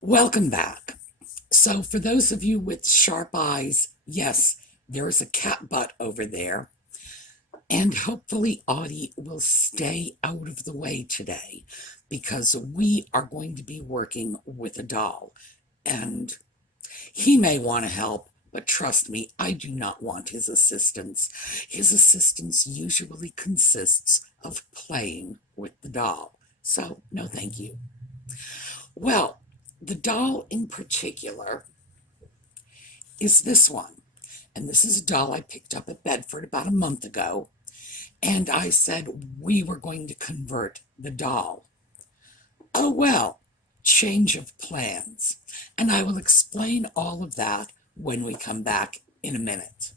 Welcome back. So, for those of you with sharp eyes, yes, there is a cat butt over there, and hopefully, Audie will stay out of the way today because we are going to be working with a doll. And he may want to help, but trust me, I do not want his assistance. His assistance usually consists of playing with the doll. So, no, thank you. Well, the doll in particular is this one. And this is a doll I picked up at Bedford about a month ago. And I said we were going to convert the doll. Oh, well, change of plans. And I will explain all of that when we come back in a minute.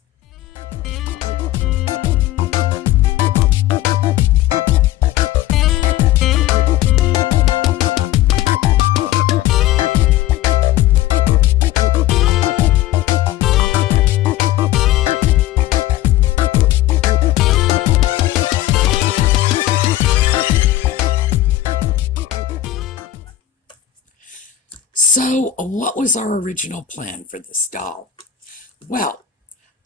So, what was our original plan for this doll? Well,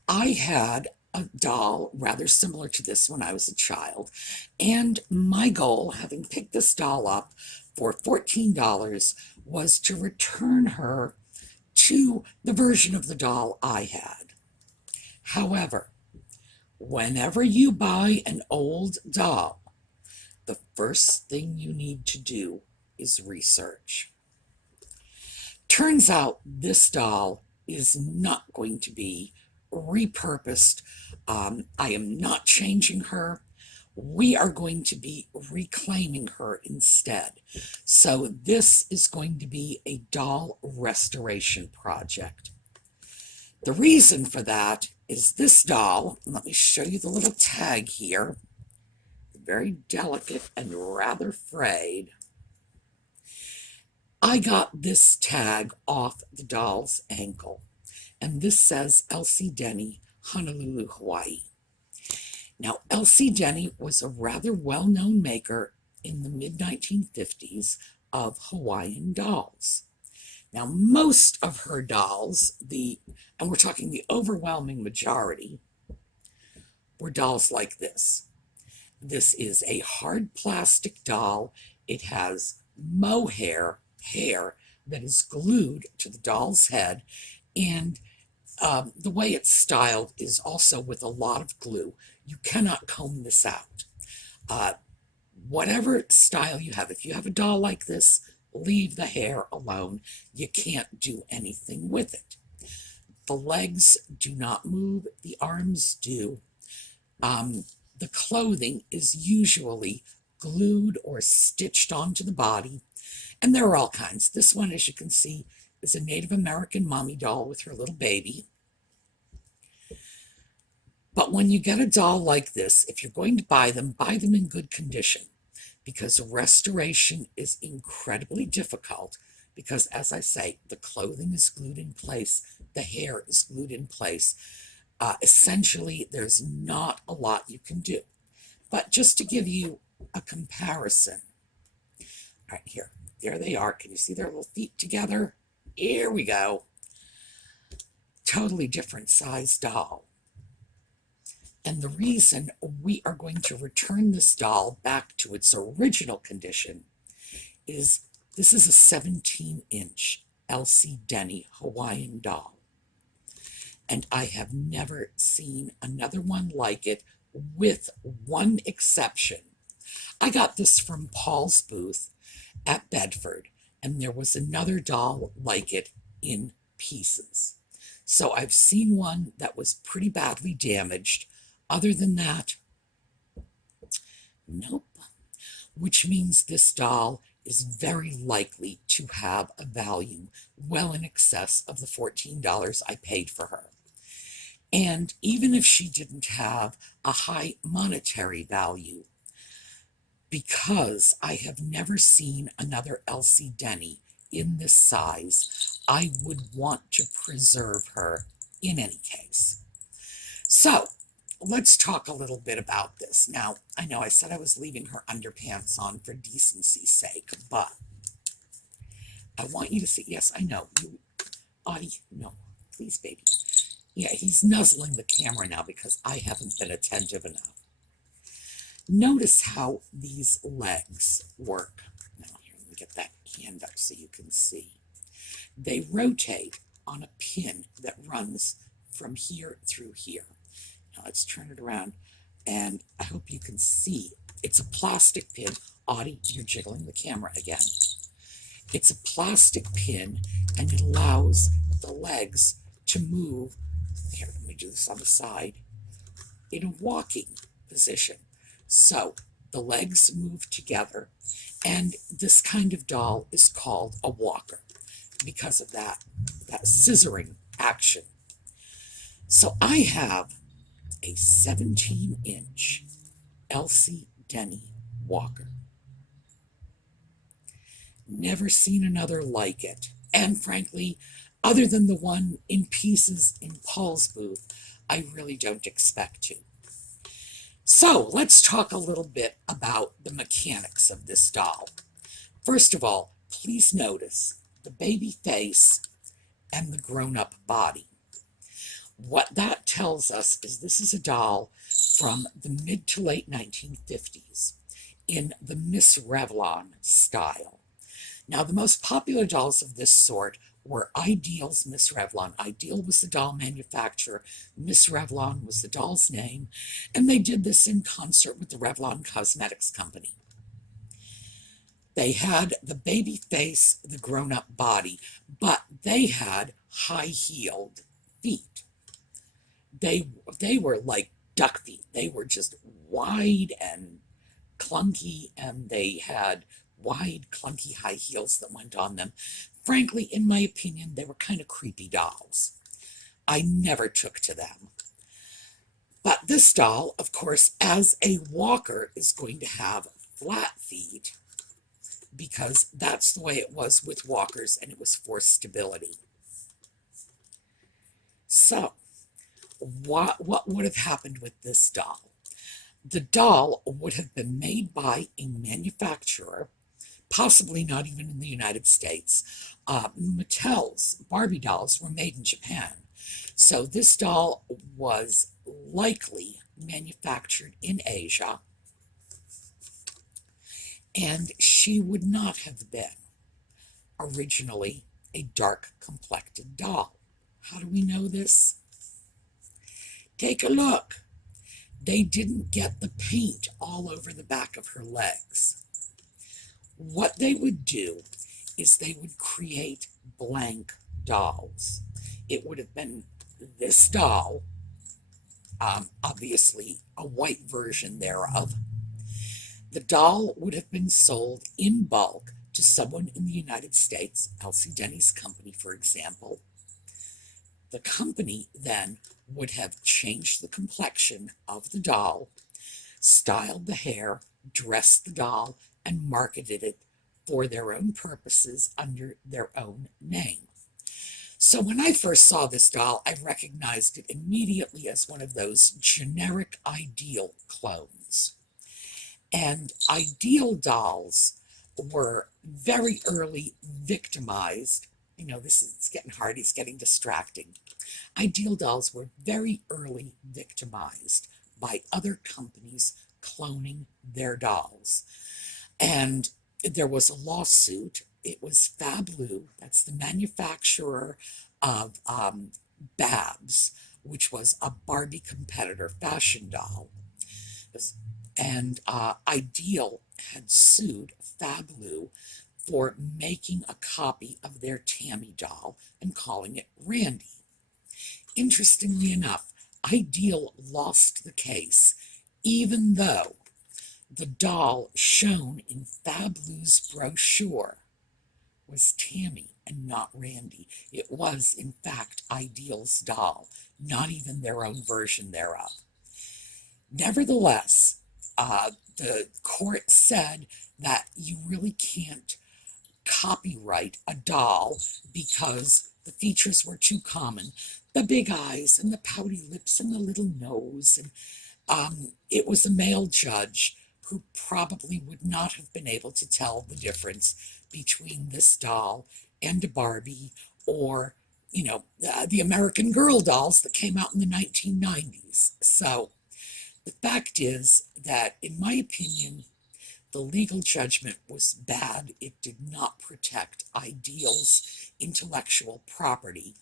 I had a doll rather similar to this when I was a child, and my goal, having picked this doll up for $14, was to return her to the version of the doll I had. However, whenever you buy an old doll, the first thing you need to do is research. Turns out this doll is not going to be repurposed. I am not changing her. We are going to be reclaiming her instead. So this is going to be a doll restoration project. The reason for that is this doll, let me show you the little tag here, very delicate and rather frayed. I got this tag off the doll's ankle, and this says Elsie Denny, Honolulu, Hawaii. Now, Elsie Denny was a rather well-known maker in the mid-1950s of Hawaiian dolls. Now, most of her dolls, and we're talking the overwhelming majority, were dolls like this. This is a hard plastic doll. It has mohair that is glued to the doll's head, and the way it's styled is also with a lot of glue. You cannot comb this out. Whatever style you have, if you have a doll like this, leave the hair alone. You can't do anything with it. The legs do not move, the arms do. The clothing is usually glued or stitched onto the body. And there are all kinds. This one, as you can see, is a Native American mommy doll with her little baby. But when you get a doll like this, if you're going to buy them in good condition, because restoration is incredibly difficult, because as I say, the clothing is glued in place, the hair is glued in place. Essentially, there's not a lot you can do. But just to give you a comparison, right here, there they are. Can you see their little feet together? Here we go. Totally different size doll. And the reason we are going to return this doll back to its original condition is this is a 17-inch Elsie Denny Hawaiian doll. And I have never seen another one like it, with one exception. I got this from Paul's booth at Bedford, and there was another doll like it in pieces. So I've seen one that was pretty badly damaged. Other than that, nope. Which means this doll is very likely to have a value well in excess of the $14 I paid for her. And even if she didn't have a high monetary value, because I have never seen another Elsie Denny in this size, I would want to preserve her in any case. So let's talk a little bit about this. Now, I know I said I was leaving her underpants on for decency's sake, but I want you to see. Yes, I know. You, Audie, no, please, baby. Yeah, he's nuzzling the camera now because I haven't been attentive enough. Notice how these legs work. Now, here, let me get that hand up so you can see. They rotate on a pin that runs from here through here. Now, let's turn it around, and I hope you can see. It's a plastic pin. Audie, you're jiggling the camera again. It's a plastic pin, and it allows the legs to move. Here, let me do this on the side. In a walking position. So the legs move together, and this kind of doll is called a walker because of that scissoring action. So I have a 17-inch Elsie Denny walker. Never seen another like it. And frankly, other than the one in pieces in Paul's booth, I really don't expect to. So let's talk a little bit about the mechanics of this doll. First of all, please notice the baby face and the grown-up body. What that tells us is this is a doll from the mid to late 1950s in the Miss Revlon style. Now, the most popular dolls of this sort were Ideal's Miss Revlon. Ideal was the doll manufacturer. Miss Revlon was the doll's name. And they did this in concert with the Revlon Cosmetics Company. They had the baby face, the grown-up body, but they had high-heeled feet. They were like duck feet. They were just wide and clunky, and they had wide, clunky high heels that went on them. Frankly, in my opinion, they were kind of creepy dolls. I never took to them. But this doll, of course, as a walker, is going to have flat feet because that's the way it was with walkers, and it was for stability. So, what would have happened with this doll? The doll would have been made by a manufacturer, possibly not even in the United States. Mattel's Barbie dolls were made in Japan. So this doll was likely manufactured in Asia, and she would not have been originally a dark-complected doll. How do we know this? Take a look. They didn't get the paint all over the back of her legs. What they would do is they would create blank dolls. It would have been this doll, obviously a white version thereof. The doll would have been sold in bulk to someone in the United States, Elsie Denny's company, for example. The company then would have changed the complexion of the doll, styled the hair, dressed the doll, and marketed it for their own purposes under their own name. So when I first saw this doll, I recognized it immediately as one of those generic Ideal clones. And Ideal dolls were very early victimized. You know, it's getting hard, it's getting distracting. Ideal dolls were very early victimized by other companies cloning their dolls. And there was a lawsuit. It was Fablu, that's the manufacturer of Babs, which was a Barbie competitor fashion doll. And Ideal had sued Fablu for making a copy of their Tammy doll and calling it Randy. Interestingly enough, Ideal lost the case, even though the doll shown in Fablu's brochure was Tammy and not Randy. It was, in fact, Ideal's doll, not even their own version thereof. Nevertheless, the court said that you really can't copyright a doll because the features were too common. The big eyes and the pouty lips and the little nose. And it was a male judge who probably would not have been able to tell the difference between this doll and a Barbie, or, the American Girl dolls that came out in the 1990s. So the fact is that, in my opinion, the legal judgment was bad. It did not protect Ideal's intellectual property.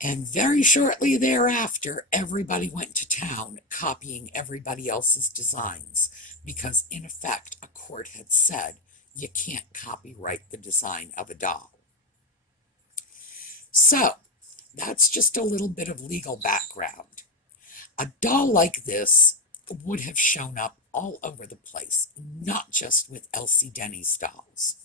And very shortly thereafter, everybody went to town copying everybody else's designs because, in effect, a court had said you can't copyright the design of a doll. So, that's just a little bit of legal background. A doll like this would have shown up all over the place, not just with Elsie Denny's dolls.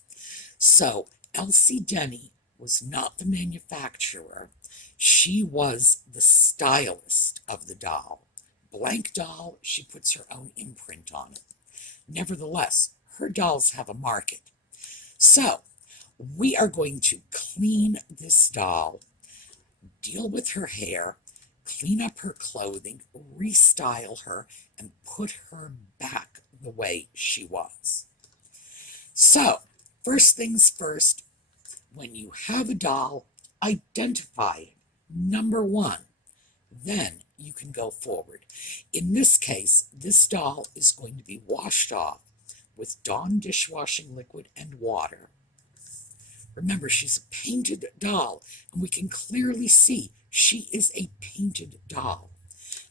So, Elsie Denny was not the manufacturer. She was the stylist of the doll. Blank doll, she puts her own imprint on it. Nevertheless, her dolls have a market. So, we are going to clean this doll, deal with her hair, clean up her clothing, restyle her, and put her back the way she was. So, first things first, when you have a doll, identify it. Number one, then you can go forward. In this case, this doll is going to be washed off with Dawn dishwashing liquid and water. Remember, she's a painted doll, and we can clearly see she is a painted doll.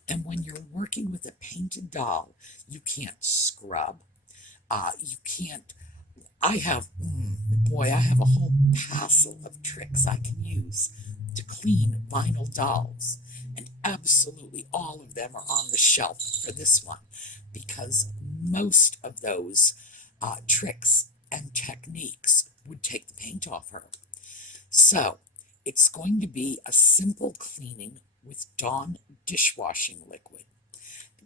And when you're working with a painted doll, you can't scrub. You can't, I have a whole passel of tricks I can use to clean vinyl dolls. And absolutely all of them are on the shelf for this one, because most of those tricks and techniques would take the paint off her. So it's going to be a simple cleaning with Dawn dishwashing liquid.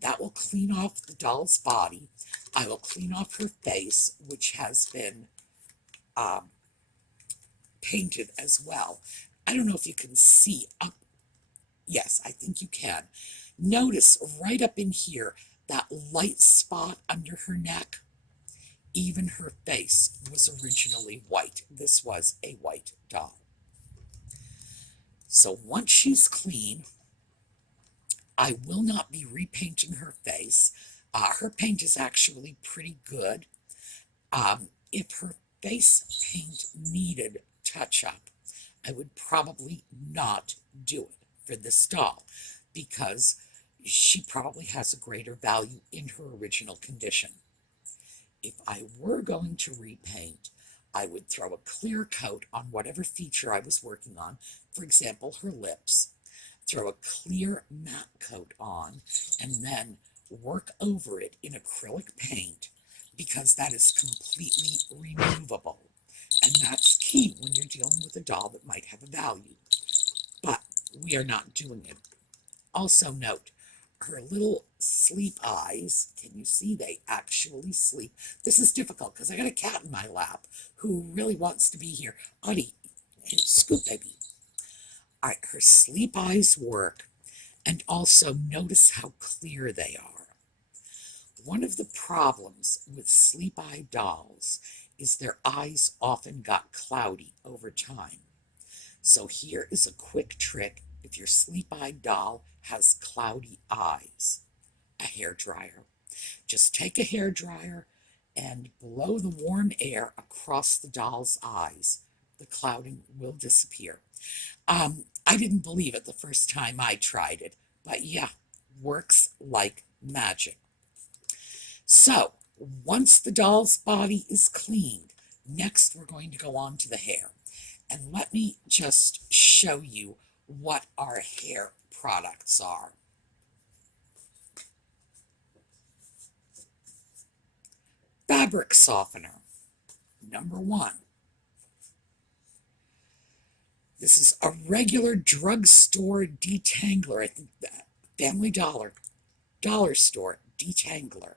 That will clean off the doll's body. I will clean off her face, which has been painted as well. I don't know if you can see up. Yes, I think you can. Notice right up in here, that light spot under her neck. Even her face was originally white. This was a white doll. So once she's clean, I will not be repainting her face. Her paint is actually pretty good. If her face paint needed touch-up, I would probably not do it for this doll, because she probably has a greater value in her original condition. If I were going to repaint, I would throw a clear coat on whatever feature I was working on, for example, her lips, throw a clear matte coat on, and then work over it in acrylic paint, because that is completely removable. And that's key when you're dealing with a doll that might have a value. But we are not doing it. Also note, her little sleep eyes, can you see they actually sleep? This is difficult because I got a cat in my lap who really wants to be here. Audie, scoop baby. All right, her sleep eyes work, and also notice how clear they are. One of the problems with sleep-eye dolls is their eyes often got cloudy over time. So here is a quick trick if your sleep-eyed doll has cloudy eyes. A hairdryer. Just take a hairdryer and blow the warm air across the doll's eyes. The clouding will disappear. I didn't believe it the first time I tried it, but yeah, works like magic. So, once the doll's body is cleaned, next we're going to go on to the hair. And let me just show you what our hair products are. Fabric softener, number one. This is a regular drugstore detangler. I think that Family Dollar store detangler.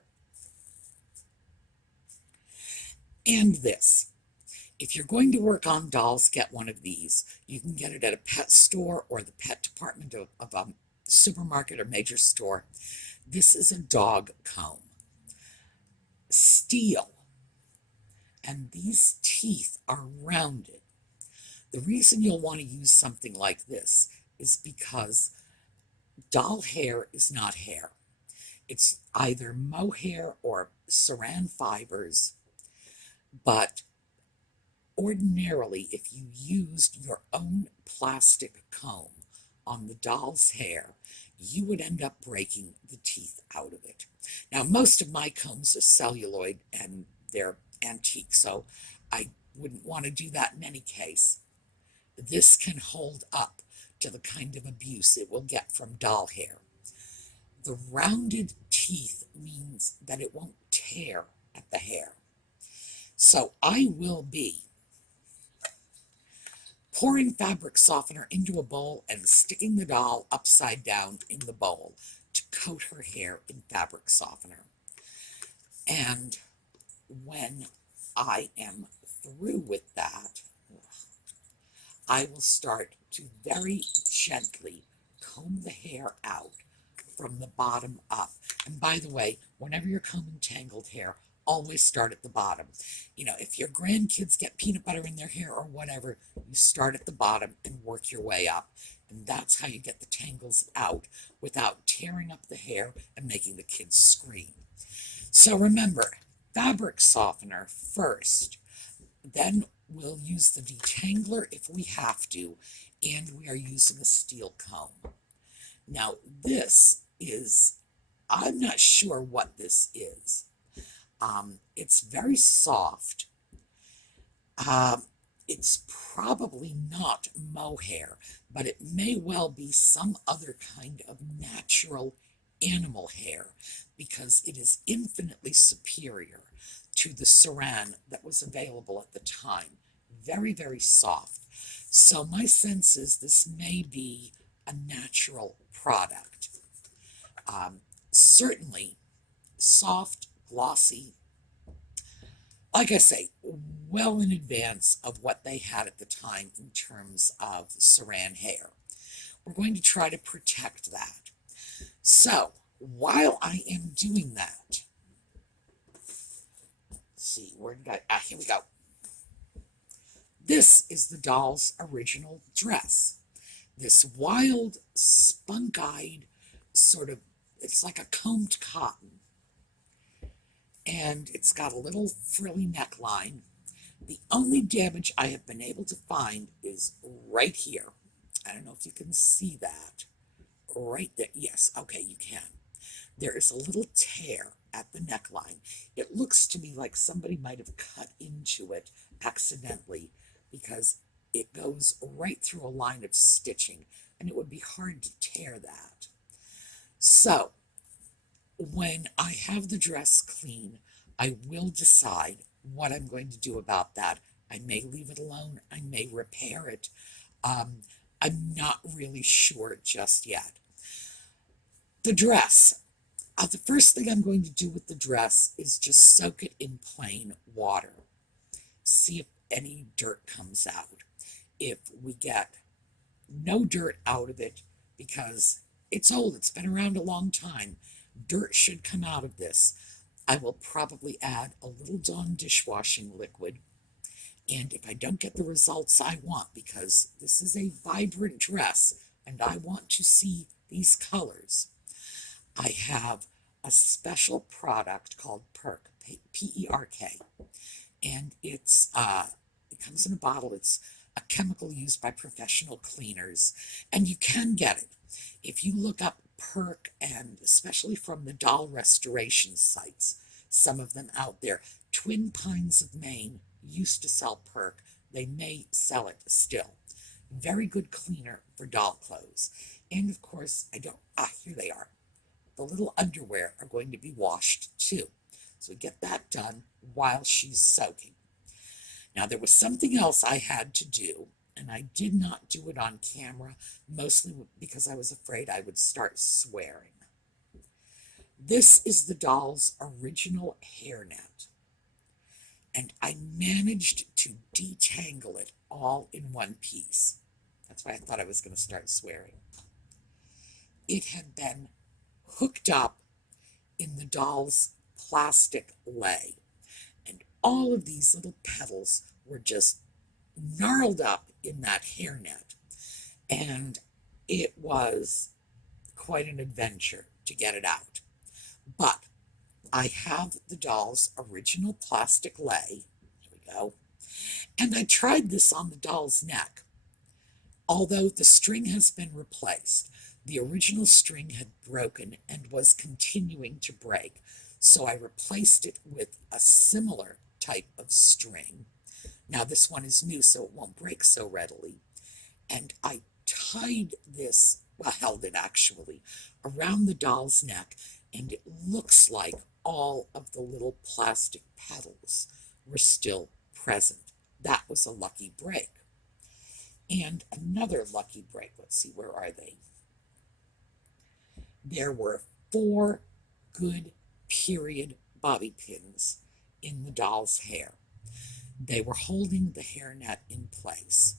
And this. If you're going to work on dolls, get one of these. You can get it at a pet store or the pet department of a supermarket or major store. This is a dog comb. Steel. and these teeth are rounded. The reason you'll want to use something like this is because doll hair is not hair. It's either mohair or saran fibers, but ordinarily, if you used your own plastic comb on the doll's hair, you would end up breaking the teeth out of it. Now, most of my combs are celluloid and they're antique, so I wouldn't want to do that in any case. This can hold up to the kind of abuse it will get from doll hair. The rounded teeth means that it won't tear at the hair. So I will be pouring fabric softener into a bowl and sticking the doll upside down in the bowl to coat her hair in fabric softener. And when I am through with that, I will start to very gently comb the hair out from the bottom up. And by the way, whenever you're combing tangled hair, always start at the bottom. You know, if your grandkids get peanut butter in their hair or whatever, you start at the bottom and work your way up. And that's how you get the tangles out without tearing up the hair and making the kids scream. So remember, fabric softener first, then we'll use the detangler if we have to, and we are using a steel comb. Now this is, I'm not sure what this is. It's very soft. It's probably not mohair, but it may well be some other kind of natural animal hair because it is infinitely superior to the saran that was available at the time. Very, very soft. So my sense is this may be a natural product. Certainly soft, glossy, like I say, well in advance of what they had at the time in terms of saran hair. We're going to try to protect that. So while I am doing that, let's see, where did here we go. This is the doll's original dress. This wild, spunk-eyed sort of, it's like a combed cotton. And it's got a little frilly neckline. The only damage I have been able to find is right here. I don't know if you can see that. Right there. Yes, okay, you can. There is a little tear at the neckline. It looks to me like somebody might have cut into it accidentally because it goes right through a line of stitching, and it would be hard to tear that. So, when I have the dress clean, I will decide what I'm going to do about that. I may leave it alone. I may repair it. I'm not really sure just yet. The dress. The first thing I'm going to do with the dress is just soak it in plain water. See if any dirt comes out. If we get no dirt out of it, because it's old, it's been around a long time, dirt should come out of this. I will probably add a little Dawn dishwashing liquid. And if I don't get the results I want, because this is a vibrant dress and I want to see these colors, I have a special product called Perk, P-E-R-K. And it comes in a bottle. It's a chemical used by professional cleaners, and you can get it. If you look up Perk, and especially from the doll restoration sites, some of them out there, Twin Pines of Maine used to sell Perk. They may sell it still. Very good cleaner for doll clothes. And of course, here they are. The little underwear are going to be washed too. So get that done while she's soaking. Now, there was something else I had to do, and I did not do it on camera, mostly because I was afraid I would start swearing. This is the doll's original hairnet, and I managed to detangle it all in one piece. That's why I thought I was going to start swearing. It had been hooked up in the doll's plastic lei, and all of these little petals were just gnarled up in that hairnet. And it was quite an adventure to get it out. But I have the doll's original plastic lei. Here we go. And I tried this on the doll's neck. Although the string has been replaced, the original string had broken and was continuing to break. So I replaced it with a similar type of string. Now this one is new, so it won't break so readily. And I tied this, well, held it actually, around the doll's neck, and it looks like all of the little plastic petals were still present. That was a lucky break. And another lucky break, let's see, where are they? There were 4 good period bobby pins in the doll's hair. They were holding the hairnet in place.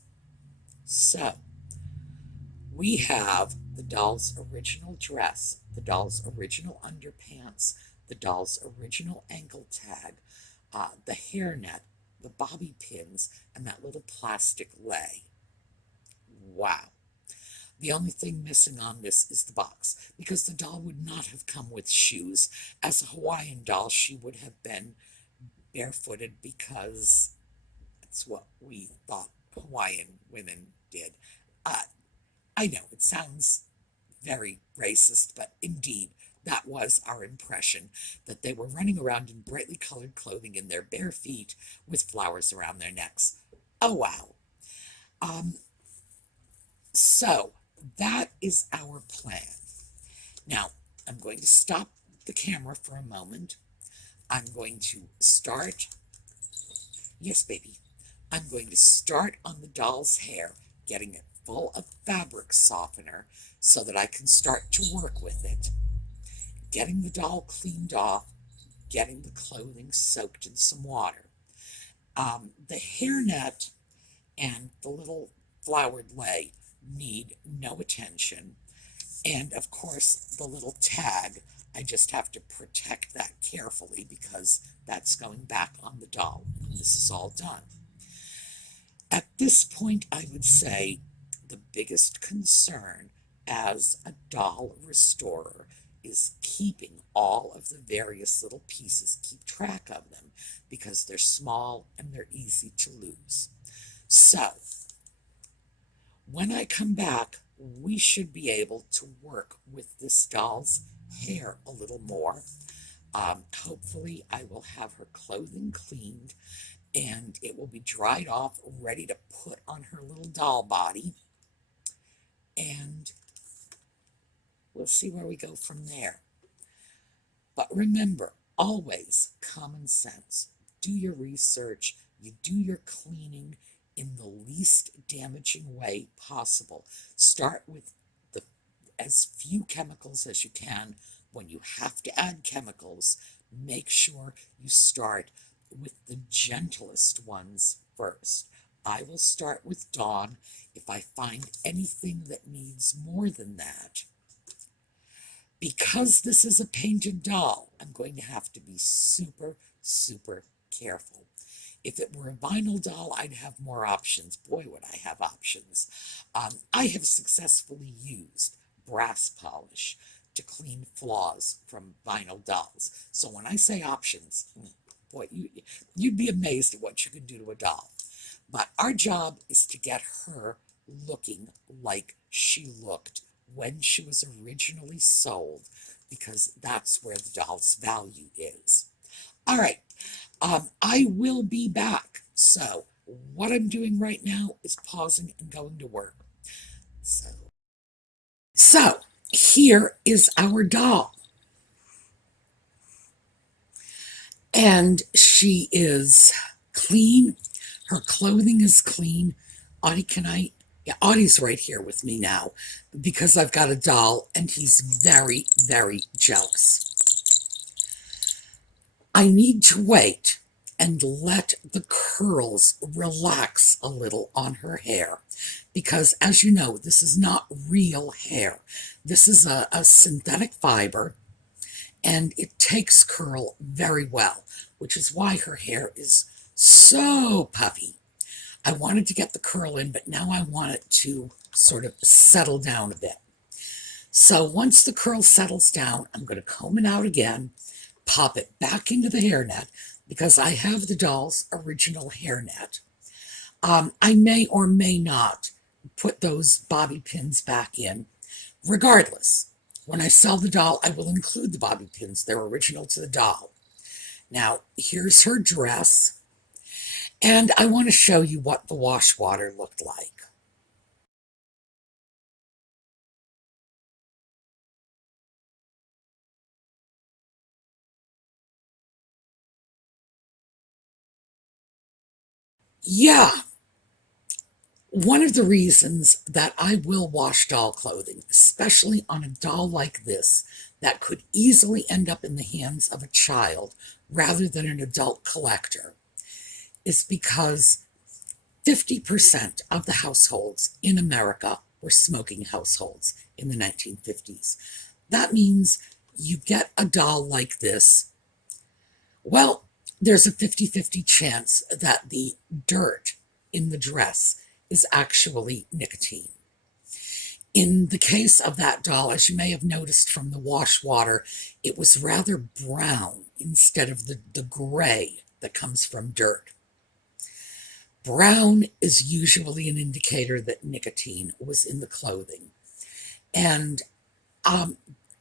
So, we have the doll's original dress, the doll's original underpants, the doll's original ankle tag, the hairnet, the bobby pins, and that little plastic lei. Wow. The only thing missing on this is the box, because the doll would not have come with shoes. As a Hawaiian doll, she would have been barefooted because that's what we thought Hawaiian women did. I know it sounds very racist, but indeed, that was our impression, that they were running around in brightly colored clothing in their bare feet with flowers around their necks. Oh, wow. So that is our plan. Now, I'm going to stop the camera for a moment. I'm going to start, yes, baby, I'm going to start on the doll's hair, getting it full of fabric softener so that I can start to work with it. Getting the doll cleaned off, getting the clothing soaked in some water. The hairnet and the little flowered lei need no attention. And of course, the little tag, I just have to protect that carefully because that's going back on the doll. And this is all done. At this point, I would say the biggest concern as a doll restorer is keeping all of the various little pieces, keep track of them, because they're small and they're easy to lose. So, when I come back, we should be able to work with this doll's hair a little more. Hopefully, I will have her clothing cleaned and it will be dried off, ready to put on her little doll body. And we'll see where we go from there. But remember, always common sense. Do your research. You do your cleaning in the least damaging way possible. Start with as few chemicals as you can. When you have to add chemicals, make sure you start with the gentlest ones first. I will start with Dawn. If I find anything that needs more than that, because this is a painted doll, I'm going to have to be super, super careful. If it were a vinyl doll, I'd have more options. Boy, would I have options. I have successfully used brass polish to clean flaws from vinyl dolls. So when I say options, boy, you'd be amazed at what you can do to a doll. But our job is to get her looking like she looked when she was originally sold, because that's where the doll's value is. All right, I will be back. So what I'm doing right now is pausing and going to work. So here is our doll. And she is clean. Her clothing is clean. Audie, yeah, Audie's right here with me now because I've got a doll and he's very, very jealous. I need to wait and let the curls relax a little on her hair because, as you know, this is not real hair. This is a synthetic fiber, and it takes curl very well, which is why her hair is so puffy. I wanted to get the curl in, but now I want it to sort of settle down a bit. So once the curl settles down, I'm going to comb it out again, pop it back into the hairnet, because I have the doll's original hairnet. I may or may not put those bobby pins back in. Regardless, when I sell the doll, I will include the bobby pins. They're original to the doll. Now, here's her dress, and I want to show you what the wash water looked like. Yeah, one of the reasons that I will wash doll clothing, especially on a doll like this, that could easily end up in the hands of a child rather than an adult collector, is because 50% of the households in America were smoking households in the 1950s. That means you get a doll like this. Well, there's a 50-50 chance that the dirt in the dress is actually nicotine. In the case of that doll, as you may have noticed from the wash water, it was rather brown instead of the gray that comes from dirt. Brown is usually an indicator that nicotine was in the clothing. And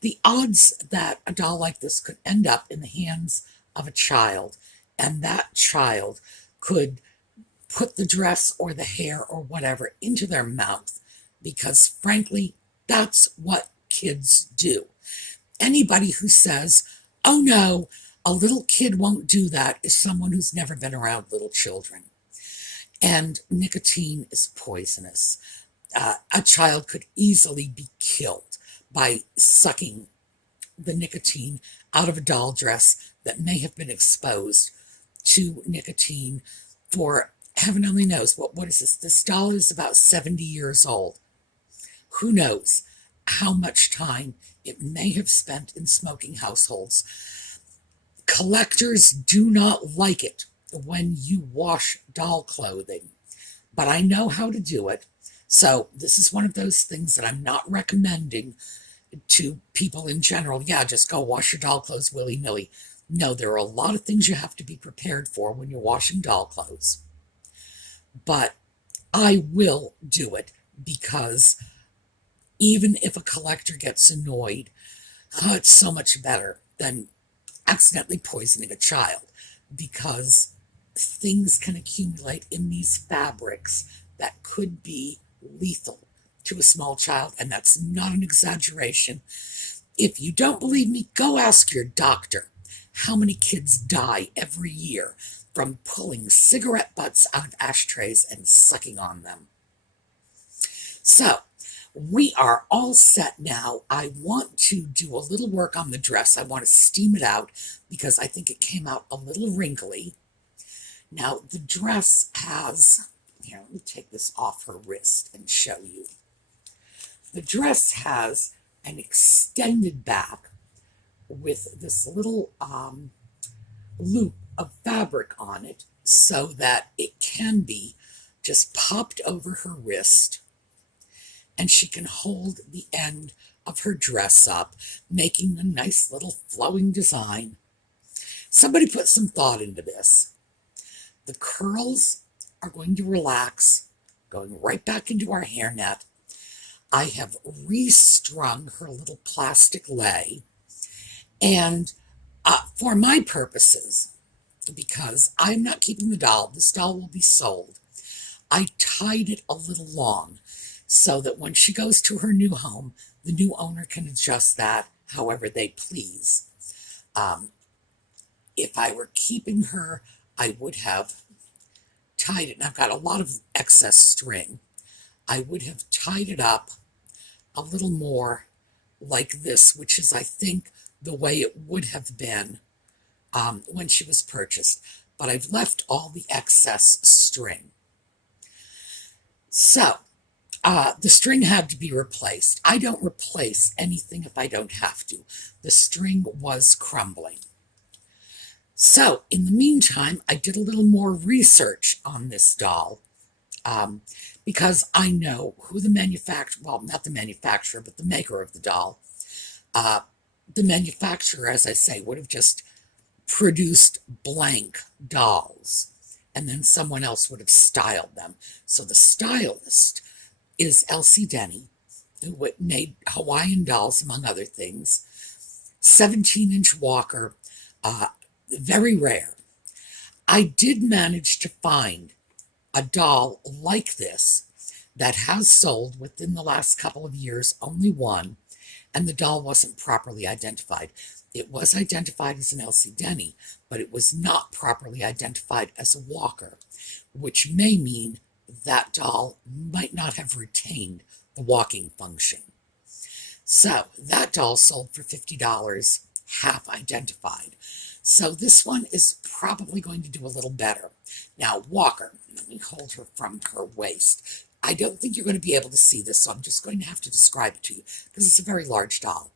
the odds that a doll like this could end up in the hands of a child, and that child could put the dress or the hair or whatever into their mouth, because frankly, that's what kids do. Anybody who says, oh no, a little kid won't do that, is someone who's never been around little children. And nicotine is poisonous. A child could easily be killed by sucking the nicotine out of a doll dress that may have been exposed to nicotine for heaven only knows. What is this? This doll is about 70 years old. Who knows how much time it may have spent in smoking households. Collectors do not like it when you wash doll clothing, but I know how to do it. So this is one of those things that I'm not recommending to people in general. Yeah, just go wash your doll clothes willy-nilly. No, there are a lot of things you have to be prepared for when you're washing doll clothes. But I will do it, because even if a collector gets annoyed, it's so much better than accidentally poisoning a child, because things can accumulate in these fabrics that could be lethal to a small child, and that's not an exaggeration. If you don't believe me, go ask your doctor how many kids die every year from pulling cigarette butts out of ashtrays and sucking on them. So, we are all set now. I want to do a little work on the dress. I want to steam it out because I think it came out a little wrinkly. Now, the dress has, here, let me take this off her wrist and show you. The dress has an extended back with this little loop of fabric on it so that it can be just popped over her wrist, and she can hold the end of her dress up, making a nice little flowing design. Somebody put some thought into this. The curls are going to relax, going right back into our hairnet. I have restrung her little plastic lei, and for my purposes, because I'm not keeping the doll, this doll will be sold, I tied it a little long so that when she goes to her new home, the new owner can adjust that however they please. If I were keeping her, I would have tied it, and I've got a lot of excess string. I would have tied it up a little more like this, which is, I think, the way it would have been when she was purchased. But I've left all the excess string. So, The string had to be replaced. I don't replace anything if I don't have to. The string was crumbling. So, in the meantime, I did a little more research on this doll because I know who the manufacturer, well, not the manufacturer, but the maker of the doll. The manufacturer, as I say, would have just produced blank dolls, and then someone else would have styled them. So the stylist is Elsie Denny, who made Hawaiian dolls, among other things. 17-inch walker, very rare. I did manage to find a doll like this that has sold within the last couple of years, only one, and the doll wasn't properly identified. It was identified as an Elsie Denny, but it was not properly identified as a walker, which may mean that doll might not have retained the walking function. So that doll sold for $50, half identified. So this one is probably going to do a little better. Now, walker, let me hold her from her waist. I don't think you're going to be able to see this, so I'm just going to have to describe it to you because it's a very large doll.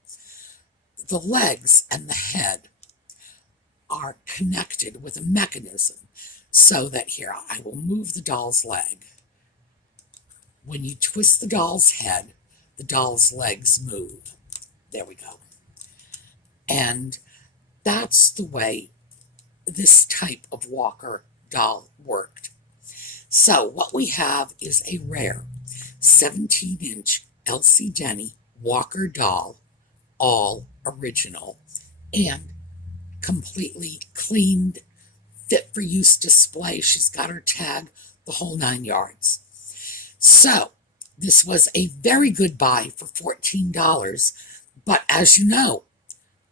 The legs and the head are connected with a mechanism so that here, I will move the doll's leg. When you twist the doll's head, the doll's legs move. There we go. And that's the way this type of walker doll worked. So what we have is a rare 17-inch Elsie Denny walker doll, all original and completely cleaned, fit for use display. She's got her tag, the whole 9 yards. So this was a very good buy for $14, but as you know,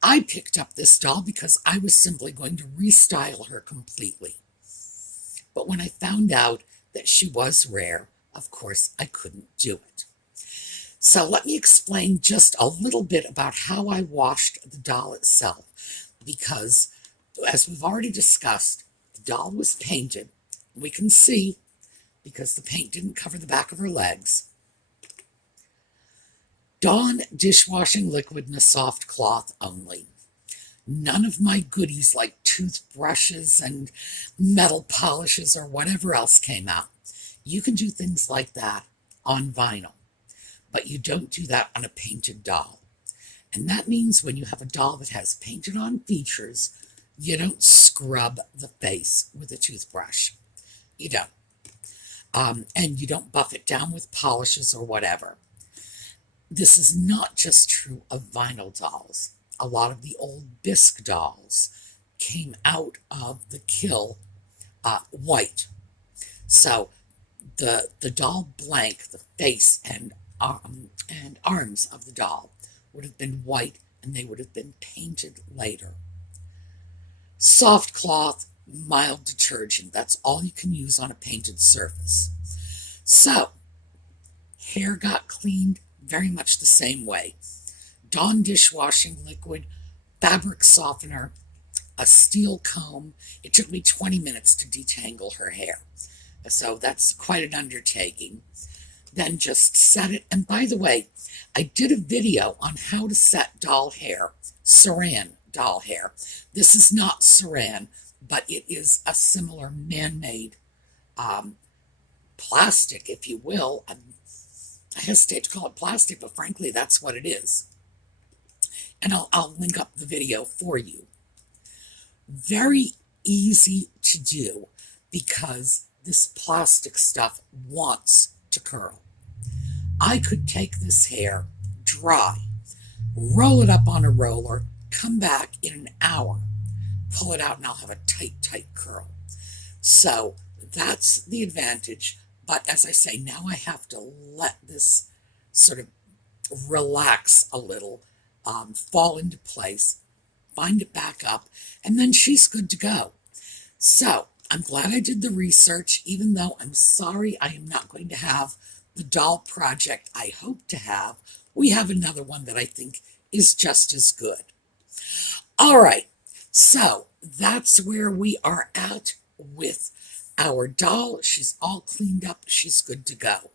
I picked up this doll because I was simply going to restyle her completely. But when I found out that she was rare, of course, I couldn't do it. So let me explain just a little bit about how I washed the doll itself, because as we've already discussed, the doll was painted. We can see, because the paint didn't cover the back of her legs, Dawn dishwashing liquid in a soft cloth only. None of my goodies like toothbrushes and metal polishes or whatever else came out. You can do things like that on vinyl, but you don't do that on a painted doll. And that means when you have a doll that has painted on features, you don't scrub the face with a toothbrush. You don't. And you don't buff it down with polishes or whatever. This is not just true of vinyl dolls. A lot of the old bisque dolls came out of the kill white. So the doll blank, the face and arms of the doll would have been white, and they would have been painted later. Soft cloth, mild detergent, that's all you can use on a painted surface. So, hair got cleaned very much the same way. Dawn dishwashing liquid, fabric softener, a steel comb. It took me 20 minutes to detangle her hair. So that's quite an undertaking. Then just set it. And by the way, I did a video on how to set doll hair, saran doll hair. This is not saran, but it is a similar man-made plastic, if you will. I hesitate to call it plastic, but frankly, that's what it is. And I'll link up the video for you. Very easy to do because this plastic stuff wants to curl. I could take this hair dry, roll it up on a roller, come back in an hour, pull it out, and I'll have a tight curl. So that's the advantage. But as I say, now I have to let this sort of relax a little, fall into place, bind it back up, and then she's good to go. So I'm glad I did the research, even though I'm sorry I am not going to have the doll project I hope to have. We have another one that I think is just as good. All right, so that's where we are at with our doll. She's all cleaned up. She's good to go.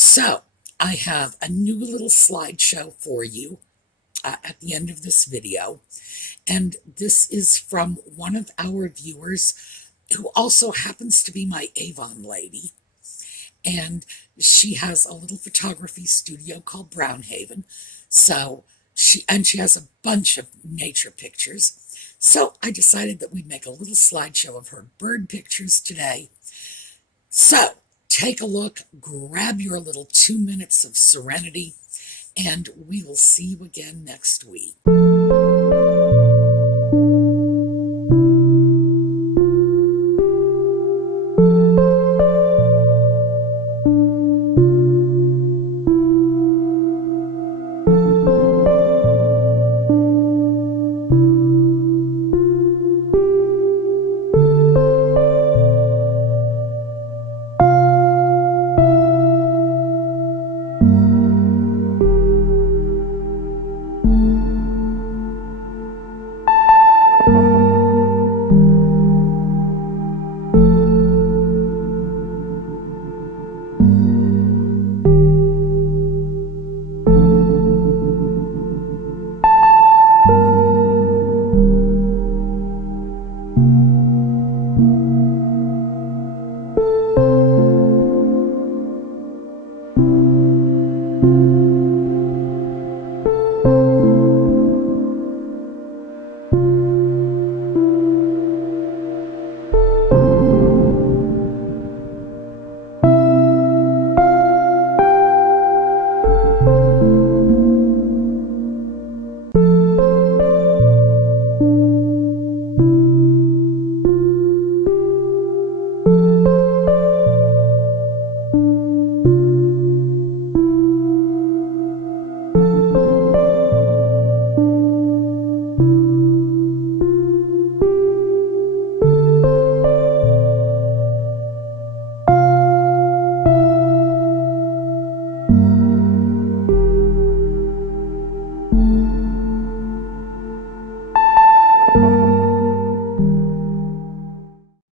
So I have a new little slideshow for you at the end of this video. And this is from one of our viewers who also happens to be my Avon lady. And she has a little photography studio called Brownhaven. So she has a bunch of nature pictures. So I decided that we'd make a little slideshow of her bird pictures today. So take a look, grab your little 2 minutes of serenity, and we will see you again next week.